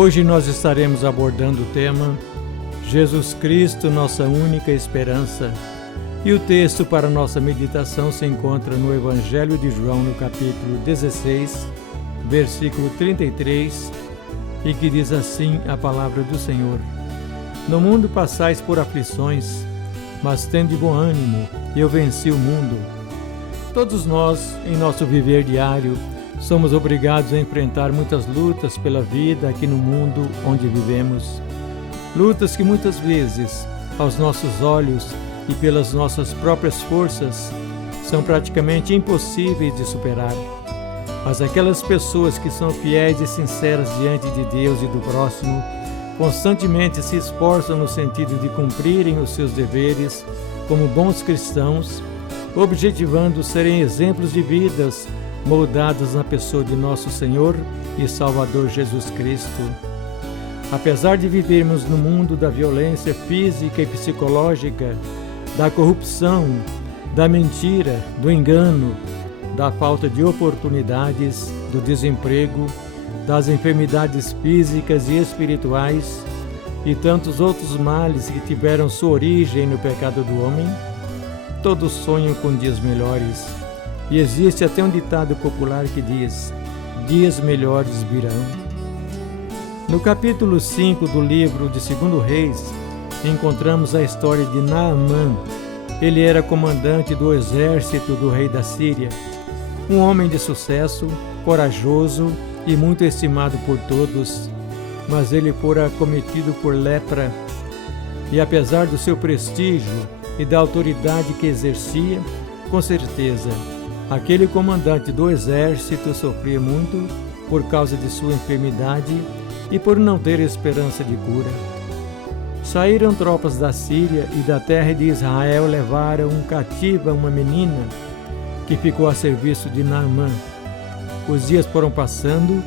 Hoje nós estaremos abordando o tema Jesus Cristo, nossa única esperança. E o texto para nossa meditação se encontra no Evangelho de João, no capítulo 16, versículo 33, e que diz assim a palavra do Senhor: No mundo passais por aflições, mas tende bom ânimo, eu venci o mundo. Todos nós, em nosso viver diário, somos obrigados a enfrentar muitas lutas pela vida aqui no mundo onde vivemos. Lutas que muitas vezes, aos nossos olhos e pelas nossas próprias forças, são praticamente impossíveis de superar. Mas aquelas pessoas que são fiéis e sinceras diante de Deus e do próximo, constantemente se esforçam no sentido de cumprirem os seus deveres como bons cristãos, objetivando serem exemplos de vidas moldadas na pessoa de nosso Senhor e Salvador Jesus Cristo. Apesar de vivermos no mundo da violência física e psicológica, da corrupção, da mentira, do engano, da falta de oportunidades, do desemprego, das enfermidades físicas e espirituais e tantos outros males que tiveram sua origem no pecado do homem, todos sonham com dias melhores. E existe até um ditado popular que diz: dias melhores virão. No capítulo 5 do livro de 2 Reis, encontramos a história de Naamã. Ele era comandante do exército do rei da Síria, um homem de sucesso, corajoso e muito estimado por todos, mas ele fora acometido por lepra. E apesar do seu prestígio e da autoridade que exercia, com certeza, aquele comandante do exército sofria muito por causa de sua enfermidade e por não ter esperança de cura. Saíram tropas da Síria e da terra de Israel levaram cativa uma menina que ficou a serviço de Naamã. Os dias foram passando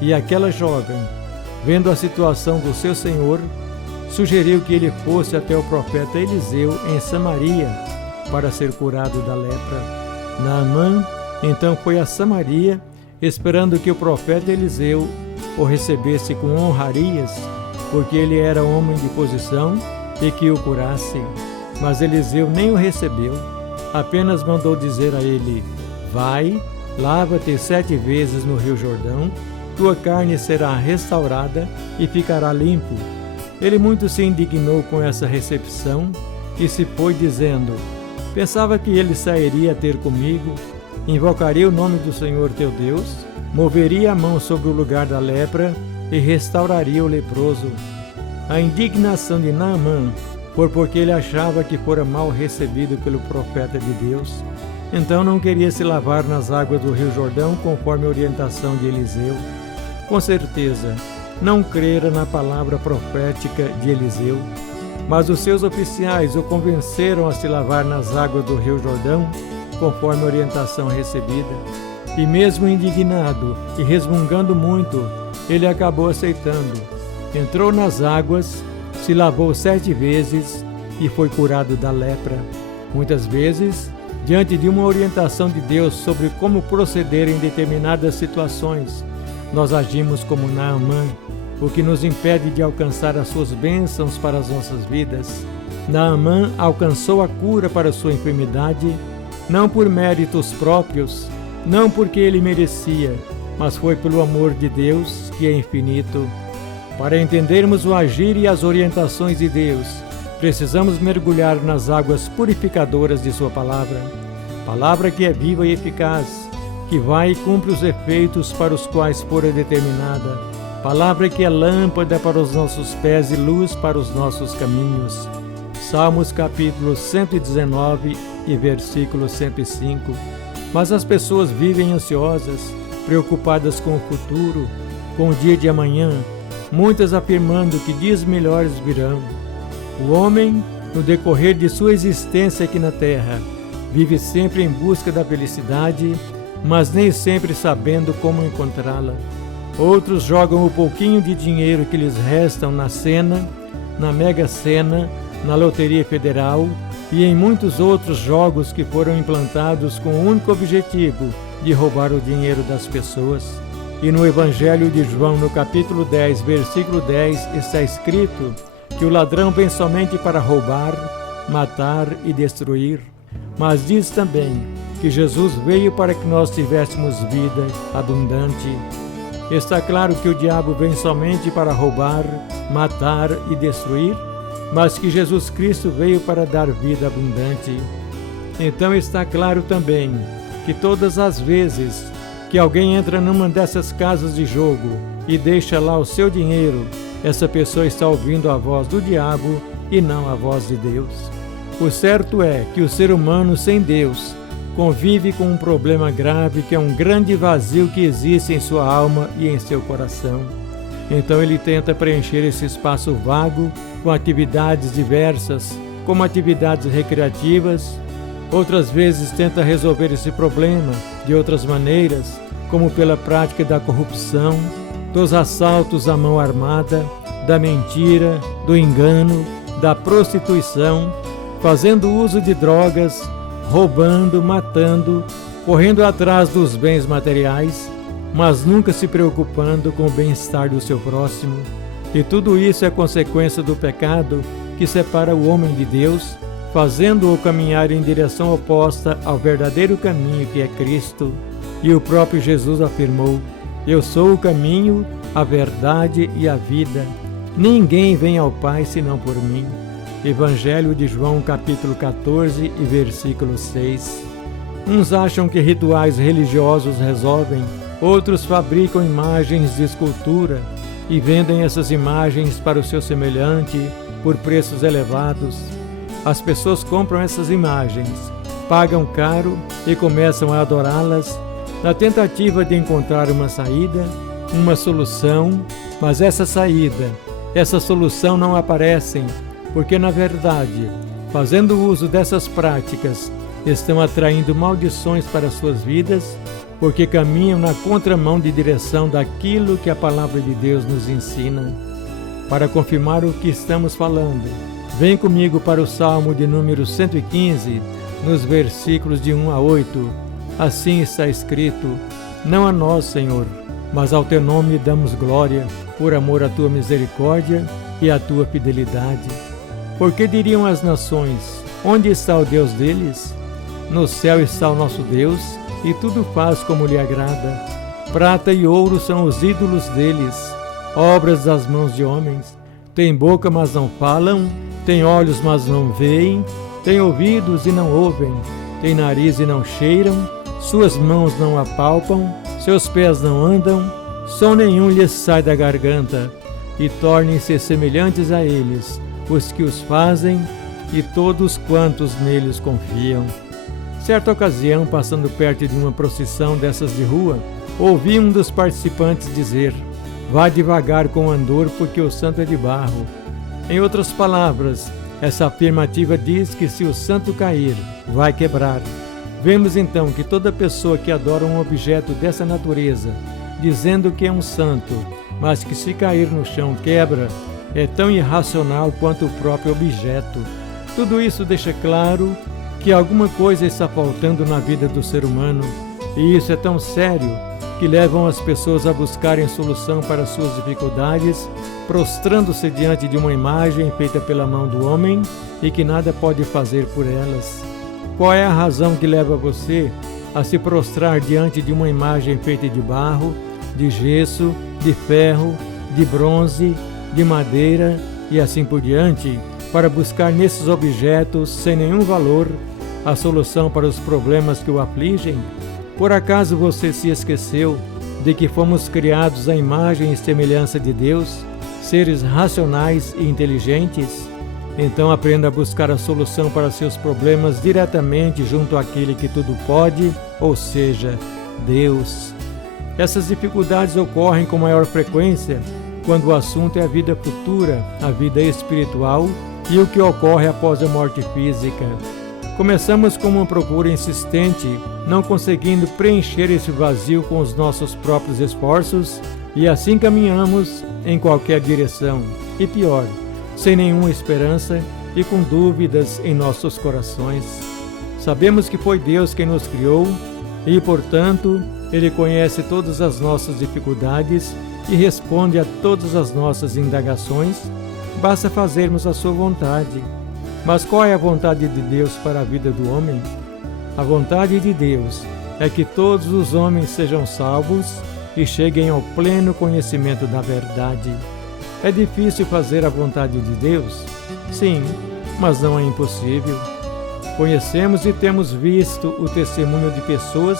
e aquela jovem, vendo a situação do seu senhor, sugeriu que ele fosse até o profeta Eliseu em Samaria para ser curado da lepra. Naamã então foi a Samaria, esperando que o profeta Eliseu o recebesse com honrarias, porque ele era homem de posição e que o curasse. Mas Eliseu nem o recebeu, apenas mandou dizer a ele: Vai, lava-te 7 vezes no rio Jordão, tua carne será restaurada e ficará limpo. Ele muito se indignou com essa recepção e se foi dizendo: Pensava que ele sairia a ter comigo, invocaria o nome do Senhor teu Deus, moveria a mão sobre o lugar da lepra e restauraria o leproso. A indignação de Naamã foi porque ele achava que fora mal recebido pelo profeta de Deus. Então não queria se lavar nas águas do rio Jordão conforme a orientação de Eliseu. Com certeza, não crera na palavra profética de Eliseu, mas os seus oficiais o convenceram a se lavar nas águas do rio Jordão conforme a orientação recebida. E mesmo indignado e resmungando muito, ele acabou aceitando. Entrou nas águas, se lavou 7 vezes e foi curado da lepra. Muitas vezes, diante de uma orientação de Deus sobre como proceder em determinadas situações, nós agimos como Naamã, o que nos impede de alcançar as suas bênçãos para as nossas vidas. Naamã alcançou a cura para sua enfermidade, não por méritos próprios, não porque ele merecia, mas foi pelo amor de Deus, que é infinito. Para entendermos o agir e as orientações de Deus, precisamos mergulhar nas águas purificadoras de sua palavra. Palavra que é viva e eficaz, que vai e cumpre os efeitos para os quais fora determinada. Palavra que é lâmpada para os nossos pés e luz para os nossos caminhos. Salmos capítulo 119 e versículo 105. Mas as pessoas vivem ansiosas, preocupadas com o futuro, com o dia de amanhã, muitas afirmando que dias melhores virão. O homem, no decorrer de sua existência aqui na terra, vive sempre em busca da felicidade, mas nem sempre sabendo como encontrá-la. Outros jogam o pouquinho de dinheiro que lhes restam na Sena, na Mega Sena, na Loteria Federal e em muitos outros jogos que foram implantados com o único objetivo de roubar o dinheiro das pessoas. E no Evangelho de João, no capítulo 10, versículo 10, está escrito que o ladrão vem somente para roubar, matar e destruir. Mas diz também que Jesus veio para que nós tivéssemos vida abundante. Está claro que o diabo vem somente para roubar, matar e destruir, mas que Jesus Cristo veio para dar vida abundante. Então está claro também que todas as vezes que alguém entra numa dessas casas de jogo e deixa lá o seu dinheiro, essa pessoa está ouvindo a voz do diabo e não a voz de Deus. O certo é que o ser humano sem Deus convive com um problema grave, que é um grande vazio que existe em sua alma e em seu coração. Então ele tenta preencher esse espaço vago com atividades diversas, como atividades recreativas. Outras vezes tenta resolver esse problema de outras maneiras, como pela prática da corrupção, dos assaltos à mão armada, da mentira, do engano, da prostituição, fazendo uso de drogas, roubando, matando, correndo atrás dos bens materiais, mas nunca se preocupando com o bem-estar do seu próximo. E tudo isso é consequência do pecado que separa o homem de Deus, fazendo-o caminhar em direção oposta ao verdadeiro caminho que é Cristo. E o próprio Jesus afirmou: eu sou o caminho, a verdade e a vida. Ninguém vem ao Pai senão por mim. Evangelho de João, capítulo 14 e versículo 6. Uns acham que rituais religiosos resolvem, outros fabricam imagens de escultura e vendem essas imagens para o seu semelhante por preços elevados. As pessoas compram essas imagens, pagam caro e começam a adorá-las na tentativa de encontrar uma saída, uma solução, mas essa saída, essa solução não aparecem, porque na verdade, fazendo uso dessas práticas, estão atraindo maldições para suas vidas, porque caminham na contramão de direção daquilo que a palavra de Deus nos ensina. Para confirmar o que estamos falando, vem comigo para o Salmo de número 115, nos versículos de 1 a 8. Assim está escrito: não a nós, Senhor, mas ao teu nome damos glória, por amor à tua misericórdia e à tua fidelidade. Porque diriam as nações: onde está o Deus deles? No céu está o nosso Deus, e tudo faz como lhe agrada. Prata e ouro são os ídolos deles, obras das mãos de homens. Têm boca, mas não falam, têm olhos, mas não veem, têm ouvidos e não ouvem, têm nariz e não cheiram, suas mãos não apalpam, seus pés não andam, som nenhum lhes sai da garganta, e tornem-se semelhantes a eles os que os fazem e todos quantos neles confiam. Certa ocasião, passando perto de uma procissão dessas de rua, ouvi um dos participantes dizer: vá devagar com o andor, porque o santo é de barro. Em outras palavras, essa afirmativa diz que se o santo cair, vai quebrar. Vemos então que toda pessoa que adora um objeto dessa natureza, dizendo que é um santo, mas que se cair no chão quebra, é tão irracional quanto o próprio objeto. Tudo isso deixa claro que alguma coisa está faltando na vida do ser humano, e isso é tão sério que levam as pessoas a buscarem solução para suas dificuldades, prostrando-se diante de uma imagem feita pela mão do homem e que nada pode fazer por elas. Qual é a razão que leva você a se prostrar diante de uma imagem feita de barro, de gesso, de ferro, de bronze, de madeira e assim por diante, para buscar nesses objetos, sem nenhum valor, a solução para os problemas que o afligem? Por acaso você se esqueceu de que fomos criados à imagem e semelhança de Deus, seres racionais e inteligentes? Então aprenda a buscar a solução para seus problemas diretamente junto àquele que tudo pode, ou seja, Deus. Essas dificuldades ocorrem com maior frequência quando o assunto é a vida futura, a vida espiritual e o que ocorre após a morte física. Começamos com uma procura insistente, não conseguindo preencher esse vazio com os nossos próprios esforços, e assim caminhamos em qualquer direção, e pior, sem nenhuma esperança e com dúvidas em nossos corações. Sabemos que foi Deus quem nos criou e, portanto, Ele conhece todas as nossas dificuldades e responde a todas as nossas indagações. Basta fazermos a sua vontade. Mas qual é a vontade de Deus para a vida do homem? A vontade de Deus é que todos os homens sejam salvos e cheguem ao pleno conhecimento da verdade. É difícil fazer a vontade de Deus? Sim, mas não é impossível. Conhecemos e temos visto o testemunho de pessoas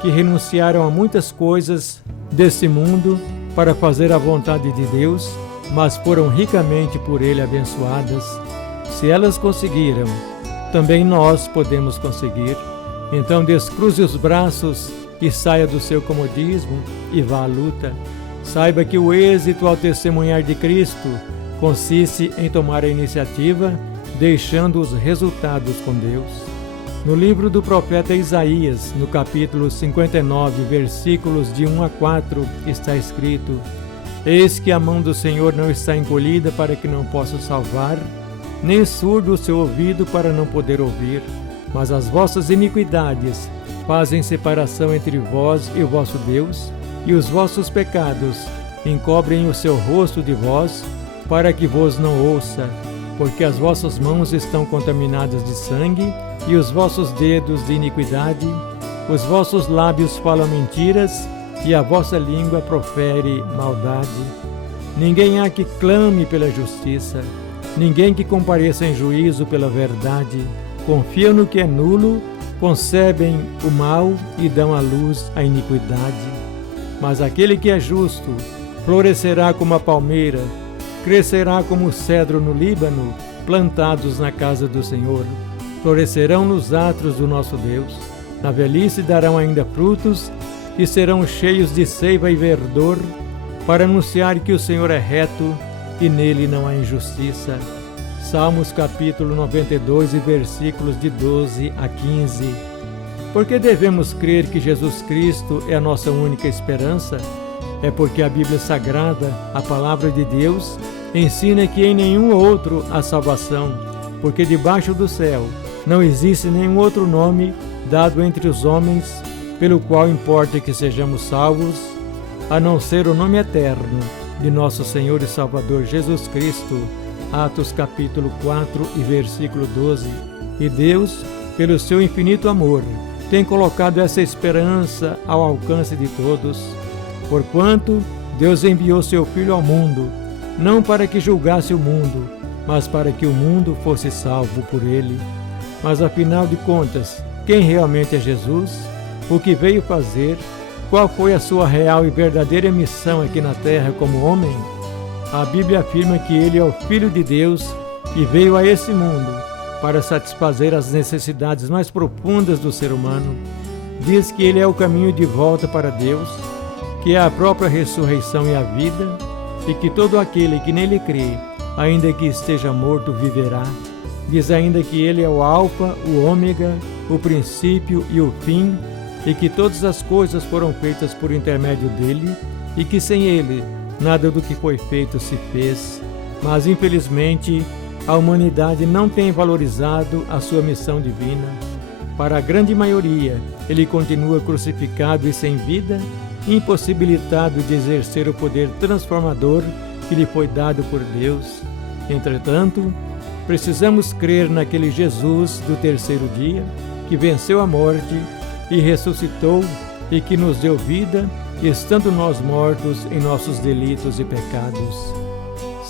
que renunciaram a muitas coisas desse mundo para fazer a vontade de Deus, mas foram ricamente por Ele abençoadas. Se elas conseguiram, também nós podemos conseguir. Então descruze os braços e saia do seu comodismo e vá à luta. Saiba que o êxito ao testemunhar de Cristo consiste em tomar a iniciativa, deixando os resultados com Deus. No livro do profeta Isaías, no capítulo 59, versículos de 1 a 4, está escrito: Eis que a mão do Senhor não está encolhida para que não possa salvar, nem surdo o seu ouvido para não poder ouvir, mas as vossas iniquidades fazem separação entre vós e o vosso Deus, e os vossos pecados encobrem o seu rosto de vós, para que vos não ouça, porque as vossas mãos estão contaminadas de sangue, e os vossos dedos de iniquidade, os vossos lábios falam mentiras, e a vossa língua profere maldade. Ninguém há que clame pela justiça, ninguém que compareça em juízo pela verdade. Confiam no que é nulo, concebem o mal e dão à luz a iniquidade. Mas aquele que é justo florescerá como a palmeira, crescerá como o cedro no Líbano, plantados na casa do Senhor. Florescerão nos átrios do nosso Deus. Na velhice darão ainda frutos e serão cheios de seiva e verdor, para anunciar que o Senhor é reto e nele não há injustiça. Salmos capítulo 92 e versículos de 12 a 15. Por que devemos crer que Jesus Cristo é a nossa única esperança? É porque a Bíblia Sagrada, a Palavra de Deus, ensina que em nenhum outro há salvação, porque debaixo do céu não existe nenhum outro nome dado entre os homens pelo qual importa que sejamos salvos, a não ser o nome eterno de nosso Senhor e Salvador Jesus Cristo. Atos capítulo 4 e versículo 12. E Deus, pelo seu infinito amor, tem colocado essa esperança ao alcance de todos. Porquanto Deus enviou seu Filho ao mundo, não para que julgasse o mundo, mas para que o mundo fosse salvo por ele. Mas afinal de contas, quem realmente é Jesus? O que veio fazer? Qual foi a sua real e verdadeira missão aqui na terra como homem? A Bíblia afirma que ele é o Filho de Deus e veio a esse mundo para satisfazer as necessidades mais profundas do ser humano. Diz que ele é o caminho de volta para Deus, que é a própria ressurreição e a vida, e que todo aquele que nele crê, ainda que esteja morto, viverá. Diz ainda que ele é o Alfa, o Ômega, o princípio e o fim, e que todas as coisas foram feitas por intermédio dele, e que sem ele nada do que foi feito se fez. Mas infelizmente a humanidade não tem valorizado a sua missão divina. Para a grande maioria, ele continua crucificado e sem vida, impossibilitado de exercer o poder transformador que lhe foi dado por Deus. Entretanto, precisamos crer naquele Jesus do terceiro dia, que venceu a morte e ressuscitou e que nos deu vida, estando nós mortos em nossos delitos e pecados.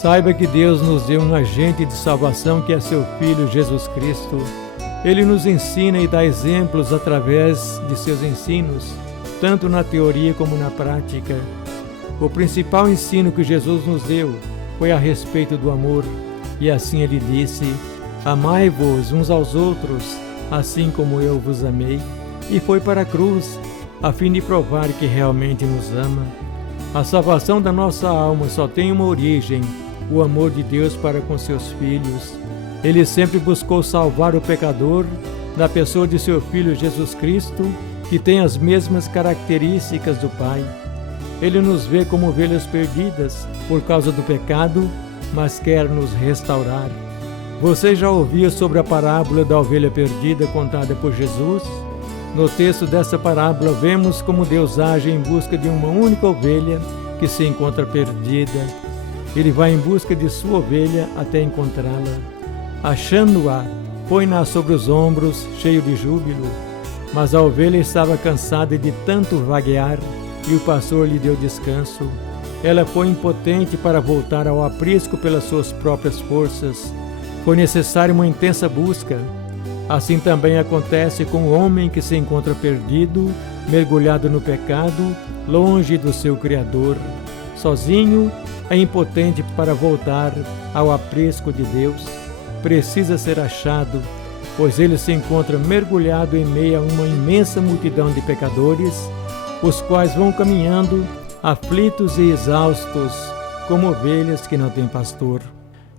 Saiba que Deus nos deu um agente de salvação que é seu Filho Jesus Cristo. Ele nos ensina e dá exemplos através de seus ensinos, tanto na teoria como na prática. O principal ensino que Jesus nos deu foi a respeito do amor, e assim ele disse: Amai-vos uns aos outros, assim como eu vos amei. E foi para a cruz, a fim de provar que realmente nos ama. A salvação da nossa alma só tem uma origem: o amor de Deus para com seus filhos. Ele sempre buscou salvar o pecador na pessoa de seu Filho Jesus Cristo, que tem as mesmas características do Pai. Ele nos vê como ovelhas perdidas por causa do pecado, mas quer nos restaurar. Você já ouviu sobre a parábola da ovelha perdida contada por Jesus? No texto dessa parábola, vemos como Deus age em busca de uma única ovelha que se encontra perdida. Ele vai em busca de sua ovelha até encontrá-la. Achando-a, põe-na sobre os ombros, cheio de júbilo. Mas a ovelha estava cansada de tanto vaguear e o pastor lhe deu descanso. Ela foi impotente para voltar ao aprisco pelas suas próprias forças. Foi necessária uma intensa busca. Assim também acontece com o homem que se encontra perdido, mergulhado no pecado, longe do seu Criador. Sozinho, é impotente para voltar ao aprisco de Deus. Precisa ser achado, pois ele se encontra mergulhado em meio a uma imensa multidão de pecadores, os quais vão caminhando, aflitos e exaustos, como ovelhas que não têm pastor.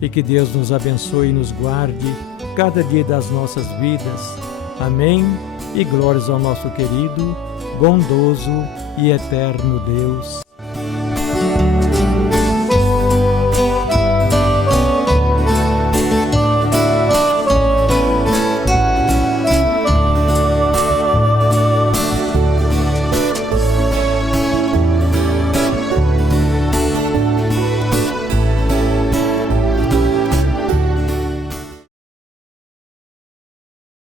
E que Deus nos abençoe e nos guarde cada dia das nossas vidas. Amém. E glórias ao nosso querido, bondoso e eterno Deus.